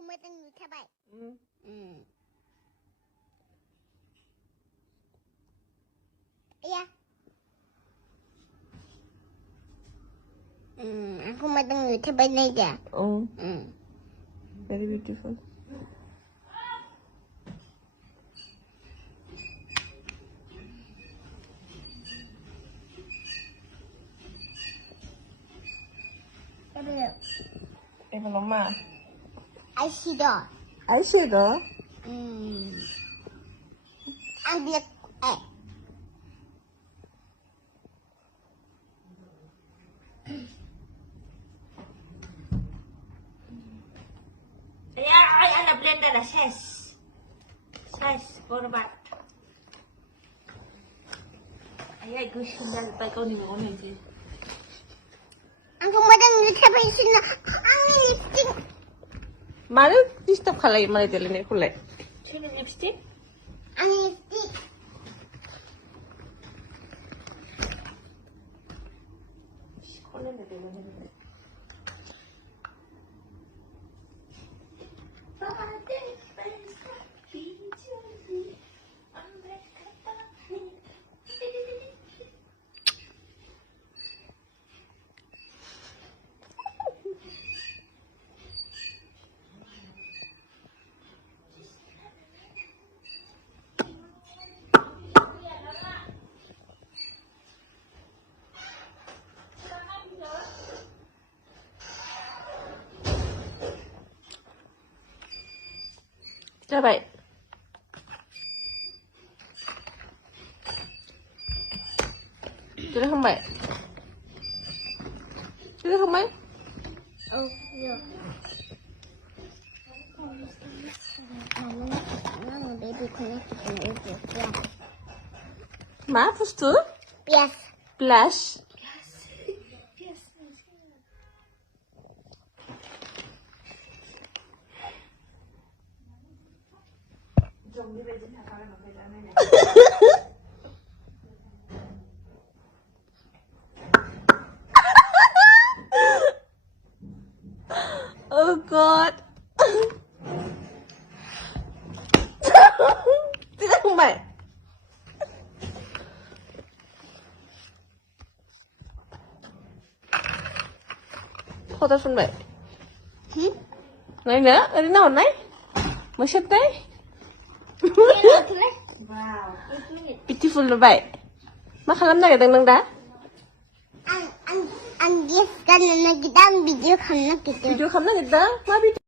Aku mau tengok cabai. Iya. Aku mau tengok cabai aja. Oh. Very beautiful. Belum mah. Eyeshadow. Eyeshadow. Ambil Ay, ala blender dah ses. Korbat. Ay, gusto na tayo ni mo ni. Aku mau tengok cabai sini. Lipstick. Mana disturb khalai mana jalan ni kulai. Sino lipstick? Lipstick. Kono na din. Cabai. Sudah kembali. Sudah kembali. Oh, ya. Mama, baby connected to my ears. Yeah. Maafus tu? Yes. Blush. Oh God. Tidak kembali. Kau telepon baik. Nai nak? Ada naon nai? Masyad nai? Wow. Beautiful na baik. Makalamnai kadang nang dah? Ang gift ka na kita ang video ka na kita. Video kam na kita? Ma video.